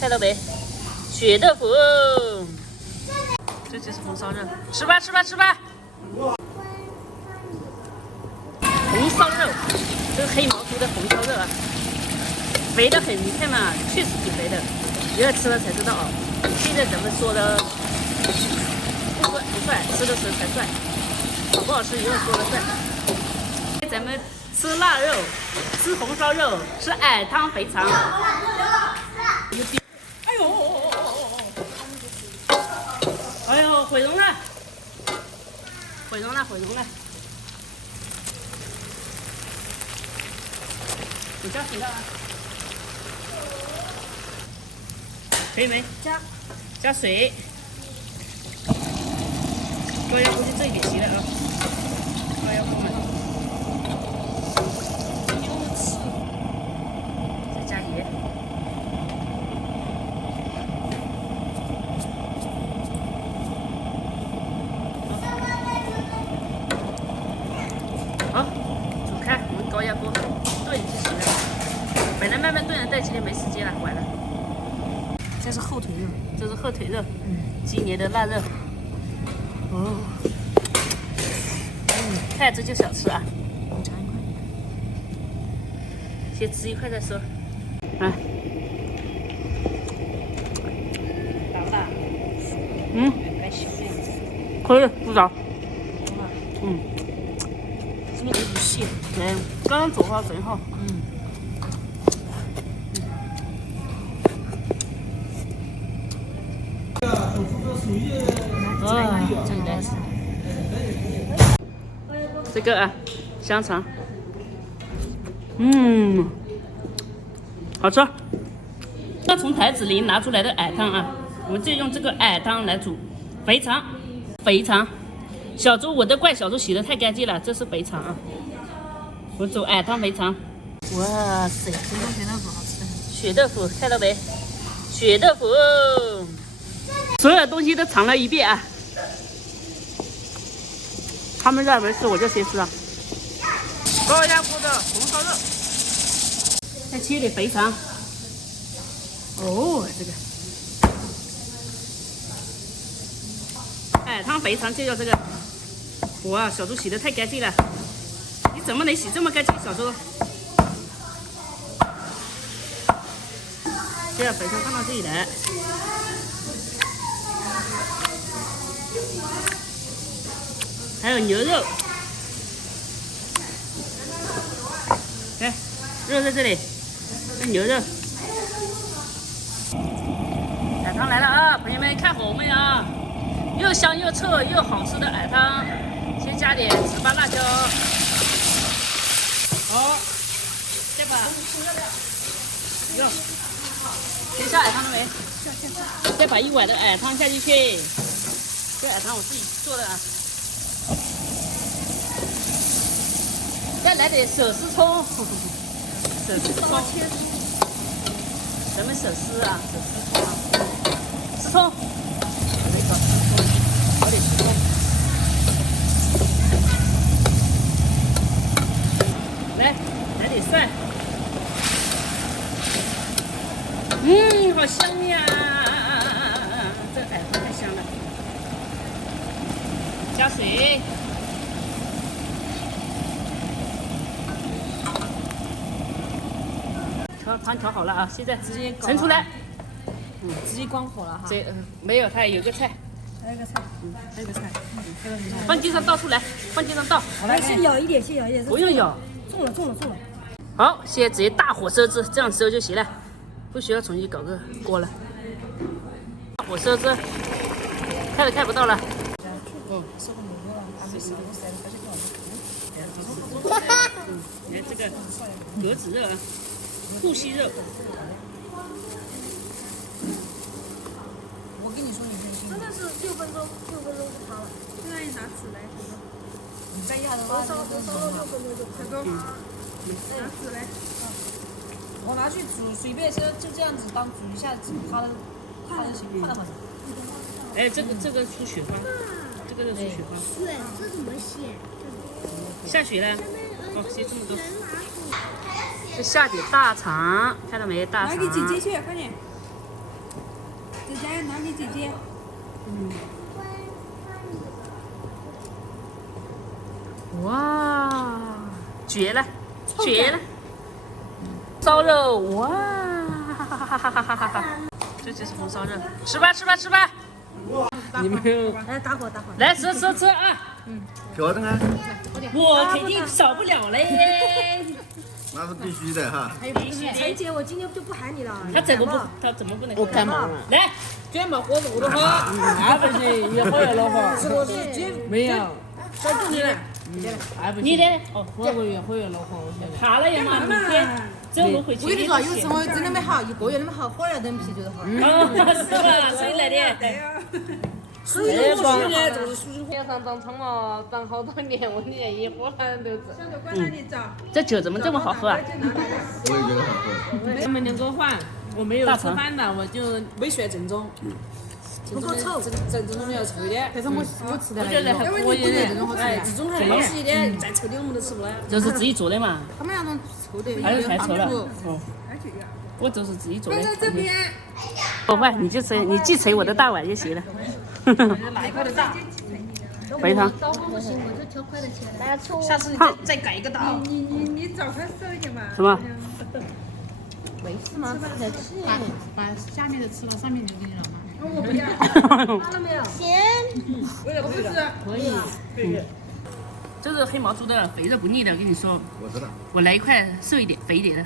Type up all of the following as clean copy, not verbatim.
看到没？血豆腐，这就是红烧肉，吃吧吃吧吃吧。红烧肉，这是黑毛猪的红烧肉啊，肥得很，你看嘛，确实挺肥的，以后吃了才知道哦。现在咱们说的不帅，吃的时候才帅，好不好吃以后说了算。咱们吃腊肉，吃红烧肉，吃矮汤肥肠。哎呦！哎呦，毁容了！毁容了！毁容了！你加水了啊？可以没？加水。高压锅就这一点行了啊！高压锅嘛。牛翅，再加盐。好，煮开，我们高压锅炖就行了。本来慢慢炖的，但今天没时间了，晚了。这是后腿肉，这是后腿肉，今年的腊肉。哦，看着就想吃啊！你尝一块，先吃一块再说。啊，大不大？可以，不少。这边有股蟹，对，刚刚煮好水后。这个啊，香肠，好吃。那从台子里拿出来的矮汤啊，我们就用这个矮汤来煮肥肠。肥肠，小猪，我的怪小猪洗的太干净了，这是肥肠啊。我煮矮汤肥肠。哇塞，这个血豆腐好吃。血豆腐看到没？血豆腐，所有东西都尝了一遍啊。他们认为是，我就先吃啊。高压锅的红烧肉，再切点肥肠。哦，这个矮汤肥肠就要这个。哇，小猪洗的太干净了，你怎么能洗这么干净，小猪？这样肥肠放到这里来。还有牛肉，来，肉在这里，这牛肉，矮汤来了啊！朋友们看好没有啊？又香又臭又好吃的矮汤，先加点糍粑辣椒，好，再把哟，先下矮汤了没？下。再把1碗的矮汤下进去，这矮汤我自己做的啊。再来点手撕葱，手撕葱，什么手撕啊？手撕葱啊，吃葱，没错，搞点吃葱。来点蒜，好香呀！这矮汤太香了，加水。汤调好了啊，现在直接盛出来。直接关火了哈。这没有，它有个菜。还有个菜，还有个菜，还有个菜。放地上倒出来，放地上倒。来，先舀一点，先舀一点。不用舀。重了。好，现在直接大火收汁，这样收就行了，不需要重新搞个锅了。大火收汁，看都看不到了。你看这个格子肉啊，护膝肉。我跟你说，你真心。真的是6分钟就塌了。现在拿纸来，你再压的话，烧了6分钟就快够。拿纸来。我拿去煮，随便就这样子当煮一下，它就行，看得很。哎，这个出雪花，这个是出雪花。对，这怎么写？下雪了。好，先这么多。再下点大肠，看到没？大肠。来，给姐姐去，快点。这家拿给姐姐。哇，绝了，绝了！烧肉，哇，哈哈哈哈哈哈！这就是红烧肉，吃吧吃吧吃吧！你没有？来打火。来吃啊！漂亮啊！我肯定少不了嘞。那是必须的哈。必须的。陈姐，我今天就不喊你了。他怎么不？他怎么不能？我感冒了。来，卷毛喝肉的话，那不行，也喝要老话。没有。再不你了。那不行。你的哦，这个月喝要老话，我现在。怕了呀嘛，明天走路回去。我跟你说，有时候真的没好，一个月都没好，喝了点啤酒的话。是吧？谁来的？所以我说呢，就是属于脸上长疮了，长好多年，我连一喝了都治。这酒怎么这么好喝啊？我也觉得好喝。他们两个换，我没有吃饭了，我就没选正宗。不够臭，正宗的要臭一点。但是我吃的我觉得还可以的，哎，这种还好吃一点，再臭点我们都吃不了。这是自己做的嘛？他们那种臭的，还是太臭了。哦，我就是自己做的。不会，你就吃，你既盛我的大碗就行了。哪一块的大？肥肠。下次你再改一个刀。你找块瘦一点吧。什么？没事吗？把下面的吃了，上面留给你了吗？我不要。拿了没有？我不吃。可以。这是黑毛猪的，肥的不腻的，我跟你说。我知道。我来一块瘦一点、肥一点的。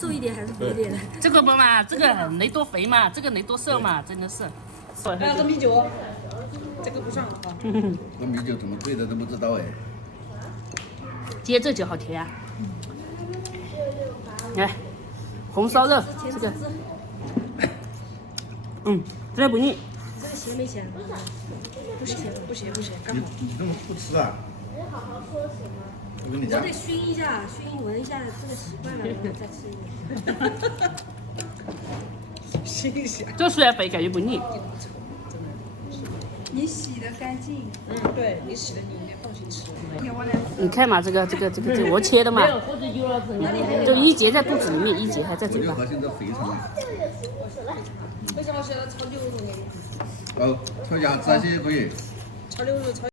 瘦一点还是肥一点的？这个不嘛，这个没多肥嘛，这个没多瘦嘛，真的是。来这米酒，这个不上啊。这米酒怎么兑的都不知道哎。接这酒好甜啊！来，红烧肉这个，真的不腻。这个咸没咸？不咸，刚好。你这么不吃啊？我跟你讲我得。熏一下，闻一下这个习惯了，然后再吃一点。新鲜。这虽然肥，感觉不腻。你洗的干净。对你洗的你应该放心吃。你看嘛，这个我切的嘛，就一节在肚子里面，一节还在嘴巴。我就好像这肥肠。为什么选择炒牛肉呢？哦，炒鸭子那些也可以。炒牛肉炒。